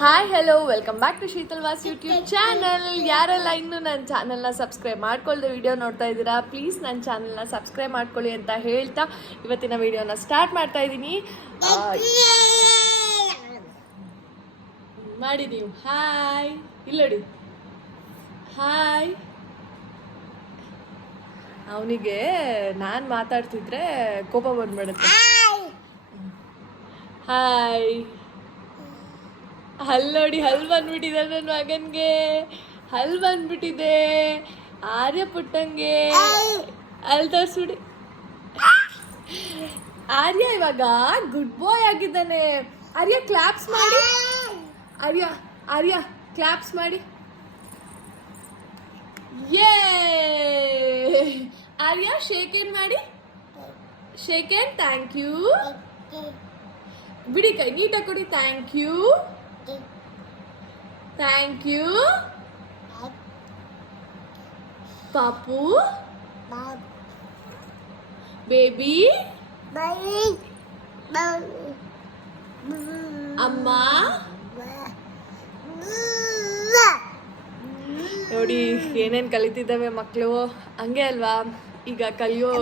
Hi hello welcome back to Sheetal Vas YouTube channel. ಯಾರೆಲ್ಲ ಇನ್ನೂ ನನ್ನ ಚಾನಲ್ನ ಸಬ್ಸ್ಕ್ರೈಬ್ ಮಾಡ್ಕೊಳ್ಳದೆ ವಿಡಿಯೋ ನೋಡ್ತಾ ಇದ್ದೀರಾ, ಪ್ಲೀಸ್ ನನ್ನ ಚಾನಲ್ನ ಸಬ್ಸ್ಕ್ರೈಬ್ ಮಾಡ್ಕೊಳ್ಳಿ ಅಂತ ಹೇಳ್ತಾ ಇವತ್ತಿನ ವಿಡಿಯೋನ ಸ್ಟಾರ್ಟ್ ಮಾಡ್ತಾ ಇದ್ದೀನಿ. ಮಾಡಿ ನೀವು ಹಾಯ್ ಇಲ್ಲಡಿ ಹಾಯ್. ಅವನಿಗೆ ನಾನು ಮಾತಾಡ್ತಿದ್ರೆ ಕೋಪ ಬಂದ್ಬಿಡುತ್ತೆ. ಹಾಯ್ ಹಲ್ ನೋಡಿ, ಹಲ್ ಬಂದ್ಬಿಟ್ಟಿದೆ ನನ್ನ ಮಗನಿಗೆ, ಹಲ್ ಬಂದ್ಬಿಟ್ಟಿದೆ. ಆರ್ಯ ಪುಟ್ಟಂಗೆ ಅಲ್ಲಿ ತೋರಿಸ್ಬಿಡಿ. ಆರ್ಯ ಇವಾಗ ಗುಡ್ ಬಾಯ್ ಆಗಿದ್ದಾನೆ. ಆರ್ಯ ಕ್ಲಾಪ್ಸ್ ಮಾಡಿ. ಆರ್ಯ ಕ್ಲಾಪ್ಸ್ ಮಾಡಿ. ಯೇ ಆರ್ಯ ಶೇಕ್ ಹ್ಯಾಂಡ್ ಮಾಡಿ. Shake hand. Thank you. ಬಿಡಿ ಕೈ ನೀಟಾಗಿ ಕೊಡಿ. Thank you. ಥ್ಯಾಂಕ್ ಯು ಪಾಪು. ಬೇಬಿ ಅಮ್ಮ. ನೋಡಿ ಏನೇನು ಕಲಿತಿದ್ದಾವೆ ಮಕ್ಕಳು, ಹಂಗೆ ಅಲ್ವಾ ಈಗ ಕಲಿಯೋ.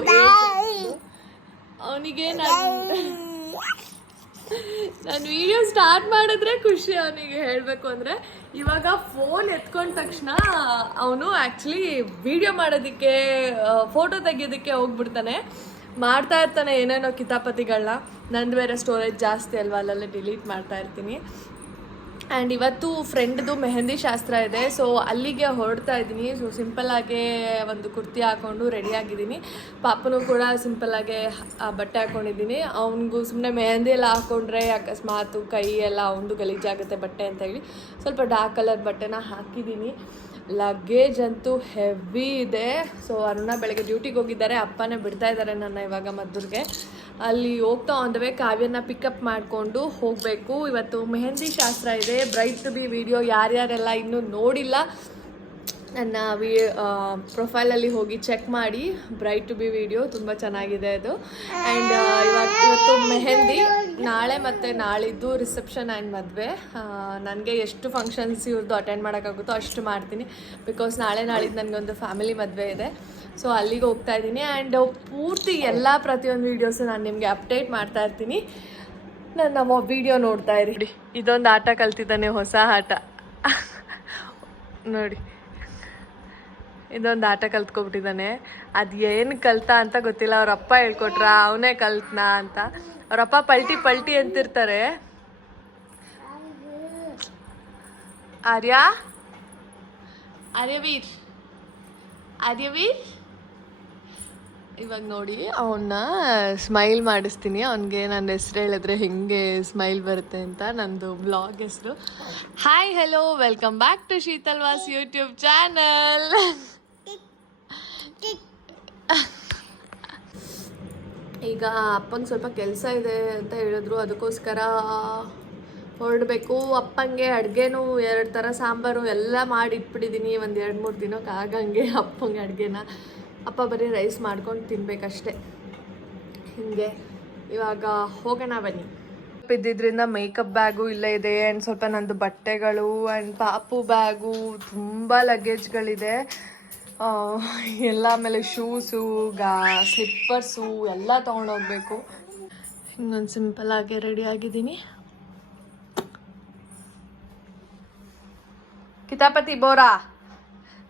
ಅವನಿಗೆ ನಾನು ವಿಡಿಯೋ ಸ್ಟಾರ್ಟ್ ಮಾಡಿದ್ರೆ ಖುಷಿ ಅವನಿಗೆ. ಹೇಳಬೇಕು ಅಂದರೆ ಇವಾಗ ಫೋನ್ ಎತ್ಕೊಂಡ ತಕ್ಷಣ ಅವನು ಆ್ಯಕ್ಚುಲಿ ವಿಡಿಯೋ ಮಾಡೋದಕ್ಕೆ, ಫೋಟೋ ತೆಗಿಯೋದಕ್ಕೆ ಹೋಗ್ಬಿಡ್ತಾನೆ. ಮಾಡ್ತಾ ಇರ್ತಾನೆ ಏನೇನೋ ಕಿತಾಪತಿಗಳನ್ನ. ನಂದು ಬೇರೆ ಸ್ಟೋರೇಜ್ ಜಾಸ್ತಿ ಅಲ್ವಾ, ಅಲ್ಲೆಲ್ಲ ಡಿಲೀಟ್ ಮಾಡ್ತಾ ಇರ್ತೀನಿ. ಆ್ಯಂಡ್ ಇವತ್ತು ಫ್ರೆಂಡ್ದು ಮೆಹಂದಿ ಶಾಸ್ತ್ರ ಇದೆ, ಸೊ ಅಲ್ಲಿಗೆ ಹೊರಡ್ತಾ ಇದ್ದೀನಿ. ಸೊ ಸಿಂಪಲ್ಲಾಗೆ ಒಂದು ಕುರ್ತಿ ಹಾಕ್ಕೊಂಡು ರೆಡಿಯಾಗಿದ್ದೀನಿ. ಪಾಪನೂ ಕೂಡ ಸಿಂಪಲ್ಲಾಗೆ ಬಟ್ಟೆ ಹಾಕ್ಕೊಂಡಿದ್ದೀನಿ. ಅವನಿಗೂ ಸುಮ್ಮನೆ ಮೆಹಂದಿ ಎಲ್ಲ ಹಾಕ್ಕೊಂಡ್ರೆ ಅಕಸ್ಮಾತು ಕೈ ಎಲ್ಲ ಅವನದು ಗಲೀಜಾಗುತ್ತೆ ಬಟ್ಟೆ ಅಂತ ಹೇಳಿ ಸ್ವಲ್ಪ ಡಾರ್ಕ್ ಕಲರ್ ಬಟ್ಟೆನ ಹಾಕಿದ್ದೀನಿ. ಲಗೇಜ್ ಅಂತೂ ಹೆವಿ ಇದೆ. ಸೊ ಅರುಣ ಬೆಳಗ್ಗೆ ಡ್ಯೂಟಿಗೆ ಹೋಗಿದ್ದಾರೆ, ಅಪ್ಪನೇ ಬಿಡ್ತಾ ಇದ್ದಾರೆ ನನ್ನ ಇವಾಗ ಮದ್ದೂರಿಗೆ. ಅಲ್ಲಿ ಹೋಗ್ತಾ ಒಂದವೇ ಕಾವ್ಯನ ಪಿಕಪ್ ಮಾಡಿಕೊಂಡು ಹೋಗಬೇಕು. ಇವತ್ತು ಮೆಹಂದಿ ಶಾಸ್ತ್ರ ಇದೆ. ಬ್ರೈಡ್ ಟು ಬಿ ವಿಡಿಯೋ ಯಾರ್ಯಾರೆಲ್ಲ ಇನ್ನೂ ನೋಡಿಲ್ಲ ನನ್ನ ಪ್ರೊಫೈಲಲ್ಲಿ ಹೋಗಿ ಚೆಕ್ ಮಾಡಿ. ಬ್ರೈಡ್ ಟು ಬಿ ವಿಡಿಯೋ ತುಂಬ ಚೆನ್ನಾಗಿದೆ ಅದು. ಆ್ಯಂಡ್ ಇವತ್ತು ಮೆಹಂದಿ, ನಾಳೆ ಮತ್ತು ನಾಳಿದ್ದು ರಿಸೆಪ್ಷನ್ ಆ್ಯಂಡ್ ಮದುವೆ. ನನಗೆ ಎಷ್ಟು ಫಂಕ್ಷನ್ಸ್ ಇವ್ರದ್ದು ಅಟೆಂಡ್ ಮಾಡೋಕ್ಕಾಗುತ್ತೋ ಅಷ್ಟು ಮಾಡ್ತೀನಿ. ಬಿಕಾಸ್ ನಾಳೆ ನಾಳಿದ್ದು ನನಗೊಂದು ಫ್ಯಾಮಿಲಿ ಮದುವೆ ಇದೆ. ಸೊ ಅಲ್ಲಿಗೆ ಹೋಗ್ತಾ ಇದ್ದೀನಿ. ಆ್ಯಂಡ್ ಪೂರ್ತಿ ಎಲ್ಲ ಪ್ರತಿಯೊಂದು ವೀಡಿಯೋಸು ನಾನು ನಿಮಗೆ ಅಪ್ಡೇಟ್ ಮಾಡ್ತಾ ಇರ್ತೀನಿ. ನನ್ನ ವೀಡಿಯೋ ನೋಡ್ತಾ ಇರಿ. ಇದೊಂದು ಆಟ ಕಲ್ತಿದ್ದಾನೆ, ಹೊಸ ಆಟ ನೋಡಿ. ಇದೊಂದು ಆಟ ಕಲ್ತ್ಕೊಬಿಟ್ಟಿದ್ದಾನೆ. ಅದು ಏನು ಕಲ್ತ ಅಂತ ಗೊತ್ತಿಲ್ಲ. ಅವ್ರಪ್ಪ ಹೇಳ್ಕೊಟ್ರ ಅವನೇ ಕಲ್ತ್ನಾ ಅಂತ. ಅವರಪ್ಪ ಪಲ್ಟಿ ಪಲ್ಟಿ ಅಂತಿರ್ತಾರೆ. ಆರ್ಯವೀರ್ ಇವಾಗ ನೋಡಿ ಅವನ್ನ ಸ್ಮೈಲ್ ಮಾಡಿಸ್ತೀನಿ. ಅವನಿಗೆ ನನ್ನ ಹೆಸ್ರು ಹೇಳಿದ್ರೆ ಹೆಂಗೆ ಸ್ಮೈಲ್ ಬರುತ್ತೆ ಅಂತ. ನಂದು ಬ್ಲಾಗ್ ಹೆಸರು. Hi hello welcome back to Sheetal Vas YouTube channel. ಈಗ ಅಪ್ಪಂಗೆ ಸ್ವಲ್ಪ ಕೆಲಸ ಇದೆ ಅಂತ ಹೇಳಿದ್ರು, ಅದಕ್ಕೋಸ್ಕರ ಹೊರಡಬೇಕು. ಅಪ್ಪಂಗೆ ಅಡುಗೆನೂ 2 ಥರ ಸಾಂಬಾರು ಎಲ್ಲ ಮಾಡಿಟ್ಬಿಟ್ಟಿದ್ದೀನಿ. ಒಂದು 2-3 ದಿನಕ್ಕೆ ಆಗಂಗೆ ಅಪ್ಪಂಗೆ ಅಡುಗೆನ. ಅಪ್ಪ ಬರೀ ರೈಸ್ ಮಾಡ್ಕೊಂಡು ತಿನ್ಬೇಕಷ್ಟೆ. ಹೀಗೆ ಇವಾಗ ಹೋಗೋಣ ಬನ್ನಿ. ಇದ್ದಿದ್ದರಿಂದ ಮೇಕಪ್ ಬ್ಯಾಗು ಇಲ್ಲೇ ಇದೆ. ಆ್ಯಂಡ್ ಸ್ವಲ್ಪ ನಂದು ಬಟ್ಟೆಗಳು ಆ್ಯಂಡ್ ಪಾಪು ಬ್ಯಾಗು, ತುಂಬ ಲಗೇಜ್ಗಳಿದೆ ಎಲ್ಲ. ಆಮೇಲೆ ಶೂಸು, ಸ್ಲಿಪ್ಪರ್ಸು ಎಲ್ಲ ತೊಗೊಂಡೋಗ್ಬೇಕು. ಹಿಂಗೊಂದು ಸಿಂಪಲ್ಲಾಗಿ ರೆಡಿ ಆಗಿದ್ದೀನಿ. ಕಿತಾಪತಿ ಬೋರಾ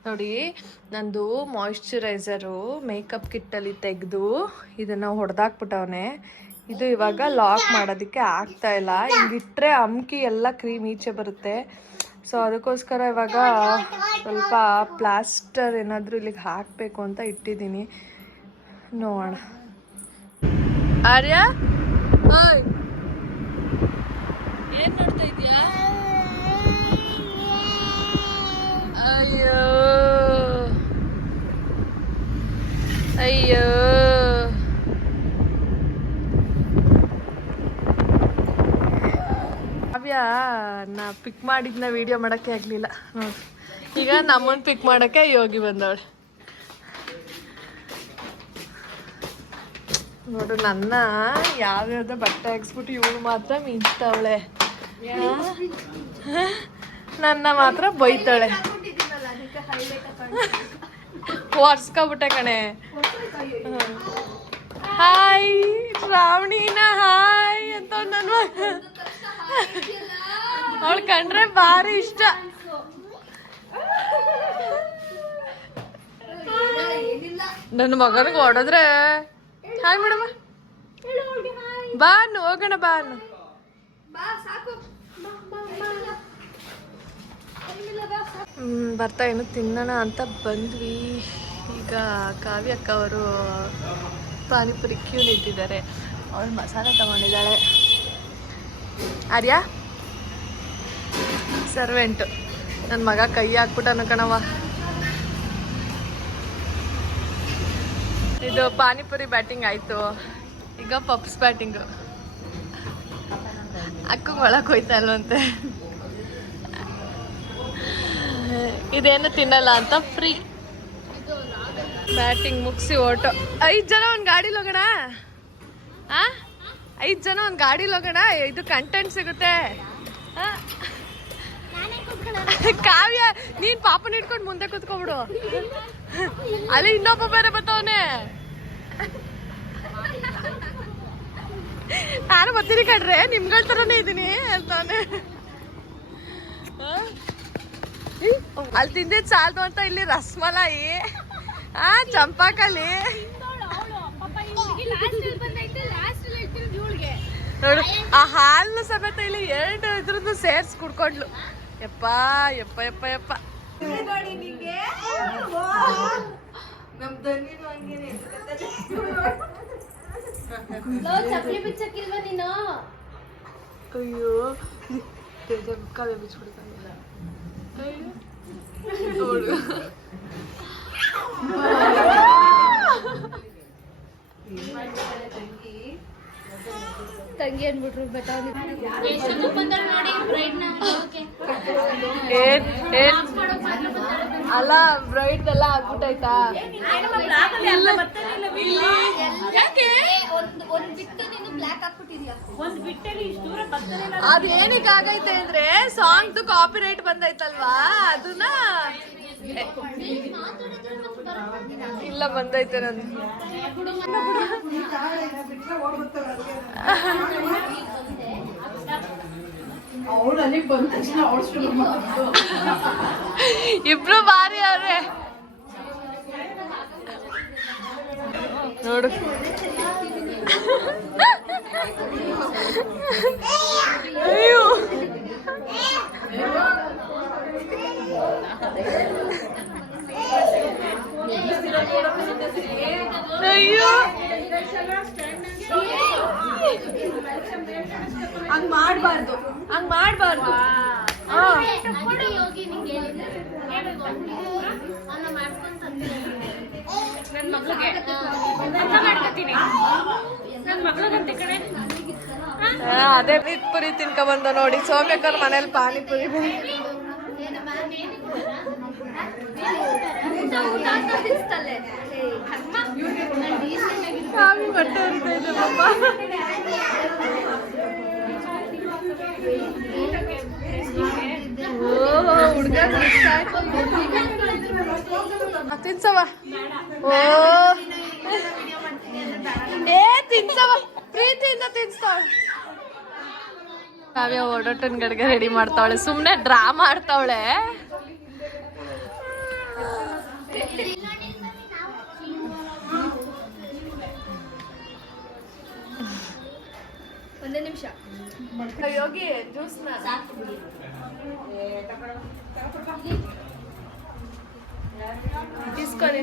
ನೋಡಿ, ನಂದು ಮಾಯಿಶ್ಚರೈಸರು ಮೇಕಪ್ ಕಿಟ್ಟಲ್ಲಿ ತೆಗೆದು ಇದನ್ನು ಹೊಡೆದಾಕ್ಬಿಟ್ಟವನೆ. ಇದು ಇವಾಗ ಲಾಕ್ ಮಾಡೋದಕ್ಕೆ ಆಗ್ತಾ ಇಲ್ಲ. ಹಿಂಗಿಟ್ರೆ ಅಮ್ಕಿ ಎಲ್ಲ ಕ್ರೀಮ್ ಈಚೆ ಬರುತ್ತೆ. ಸೊ ಅದಕ್ಕೋಸ್ಕರ ಇವಾಗ ಸ್ವಲ್ಪ ಪ್ಲಾಸ್ಟರ್ ಏನಾದರೂ ಇಲ್ಲಿಗೆ ಹಾಕಬೇಕು ಅಂತ ಇಟ್ಟಿದ್ದೀನಿ. ನೋಡೋಣ. ಆರ್ಯ ಓಯ್ ಏನು ನೋಡ್ತಾ ಇದೀಯಾ? ಅಯ್ಯೋ ಅಯ್ಯೋ ಕಾವ್ಯ ನಾ ಪಿಕ್ ಮಾಡಿದ್ನ ವಿಡಿಯೋ ಮಾಡೋಕ್ಕೆ ಆಗಲಿಲ್ಲ ನೋಡಿ. ಈಗ ನಮ್ಮನ್ನು ಪಿಕ್ ಮಾಡೋಕ್ಕೆ ಯೋಗಿ ಬಂದವಳೆ. ನೋಡು ನನ್ನ ಯಾವ್ಯಾವ್ದೋ ಬಟ್ಟೆ ಹಾಕ್ಸ್ಬಿಟ್ಟು ಇವಳು ಮಾತ್ರ ಮಿಂಚ್ತಾವಳೆ. ನನ್ನ ಮಾತ್ರ ಬೈತಾಳೆ. ಒರ್ಸ್ಕೊಬಿಟ್ಟೆ ಕಣೆ. ಹಾಯ್ ಶ್ರಾವಣಿನ ಹಾಯ್ ಅಂತ ನನ್ನ ಅವಳು ಕಂಡ್ರೆ ಭಾರಿ ಇಷ್ಟ. ನನ್ನ ಮಗನಿಗೆ ಹೊಡೆದ್ರೆ ಹಾಯ್ ಮೇಡಮ್ ಬಾ ಅನ್ನು ಹೋಗೋಣ ಬಾ ಅನ್ನು. ಬರ್ತಾ ಏನು ತಿನ್ನೋಣ ಅಂತ ಬಂದ್ವಿ. ಈಗ ಕಾವ್ಯ ಅಕ್ಕ ಅವರು ಪಾನಿಪುರಿ ಕ್ಯೂ ನಿಂತಿದ್ದಾರೆ. ಅವಳು ಮಸಾಲೆ ತಗೊಂಡಿದ್ದಾಳೆ. ಆರ್ಯ ಸರ್ವೆಂಟು. ನನ್ನ ಮಗ ಕೈ ಹಾಕ್ಬಿಟ್ಟನು ಕಣವ. ಇದು ಪಾನಿಪುರಿ ಬ್ಯಾಟಿಂಗ್ ಆಯಿತು. ಈಗ ಪಪ್ಸ್ ಬ್ಯಾಟಿಂಗು. ಅಕ್ಕಂಗೆ ಒಳಗೆ ಹೋಯ್ತಾ ಇಲ್ವಂತೆ. ಇದೇನು ತಿನ್ನಲ್ಲ ಅಂತ ಫ್ರೀ. ಬ್ಯಾಟಿಂಗ್ ಮುಗಿಸಿ ಓಟೋ. 5 ಜನ ಒಂದು ಗಾಡೀಲಿ ಹೋಗೋಣ. 5 ಜನ ಒಂದು ಗಾಡೀಲಿ ಹೋಗೋಣ. ಇದು ಕಂಟೆಂಟ್ ಸಿಗುತ್ತೆ. ಕಾವ್ಯ ನೀನ್ ಪಾಪನ ಹಿಡ್ಕೊಂಡು ಮುಂದೆ ಕುತ್ಕೊಬಿಡು. ಅಲ್ಲಿ ಇನ್ನೊಬ್ಬ ಬೇರೆ ಬತ್ತವನೆ. ನಾನು ಬರ್ತೀನಿ ಕಣ್ರೆ, ನಿಮ್ಗಳ ತರನೇ ಇದೀನಿ ಅಂತಾನೆ. ಅಲ್ಲಿ ತಿಂದಿದ್ ಸಾಲ್ದು ಅಂತ ಇಲ್ಲಿ ರಸ್ಮಲಾಯಿ ಚಂಪಾಕಲಿ ನೋಡು. ಆ ಹಾಲ್ನ ಸಮೇತ ಇಲ್ಲಿ 2 ಇದ್ರದ್ದು ಸೇರ್ಸ್ ಕುಡ್ಕೊಂಡ್ಲು. ಯಪ್ಪ ಯಪ್ಪ ಯಪ್ಪ ಯಪ್ಪ. ಅಯ್ಯೋ ಕಾವ್ಯ ಬಿಚ್ಚಿಬಿಡ್ತಾನೆ. ತಂಗಿ ಅನ್ಬಿಟ್ರು ಅಲ್ಲ ಬ್ರೈಡ್ ಎಲ್ಲ ಆಗ್ಬಿಟ್ಟೈತಾ? ಅದೇನಕ್ಕೆ ಆಗೈತೆ ಅಂದ್ರೆ ಸಾಂಗ್ದು ಕಾಪಿ ರೈಟ್ ಬಂದೈತಲ್ವಾ, ಅದನ್ನ ಇಲ್ಲ ಬಂದೈತೆ ನಂದು. ಇಬ್ರು ಬಾರಿ ಅವ್ರೆ ನೋಡು. ಅಯ್ಯೋ ಅಯ್ಯೋ ಹಂಗ್ ಮಾಡ್ಬಾರ್ದು, ಹಂಗ್ ಮಾಡ್ಬಾರ್ದು. ನನ್ ಮಗಳಿಗೆ ಅರ್ಥ ಮಾಡ್ಕೊತೀನಿ. ನನ್ ಮಗಳಗಂತೆ ಕಡೆ ಅದೇ ಪುರಿ ತಿನ್ಕ ಬಂದ ನೋಡಿ. ಸೋಮ್ಯಕ್ಕವ್ರ ಮನೇಲಿ ಪಾನಿಪುರಿ ಕಾವಿ ಬಟ್ಟೆ ಹರಿತಾ ಇದೆ ಪಾಪ. ಹುಡ್ಗ ತಿನ್ಸವ. ಓ ಏ ತಿನ್ಸವ, ಪ್ರೀತಿಯಿಂದ ತಿನ್ಸ್ತಾವ. ಕಾವ್ಯ ಓಡೋಟನ್ ಗಡ್ಗೆ ರೆಡಿ ಮಾಡ್ತಾವಳೆ, ಸುಮ್ನೆ ಡ್ರಾ ಮಾಡ್ತಾವಳೆ. ಒಂದೇ ನಿಮಿಷ ಯೋಗಿ ಜ್ಯೂಸ್ ಇಸ್ಕೊಂಡು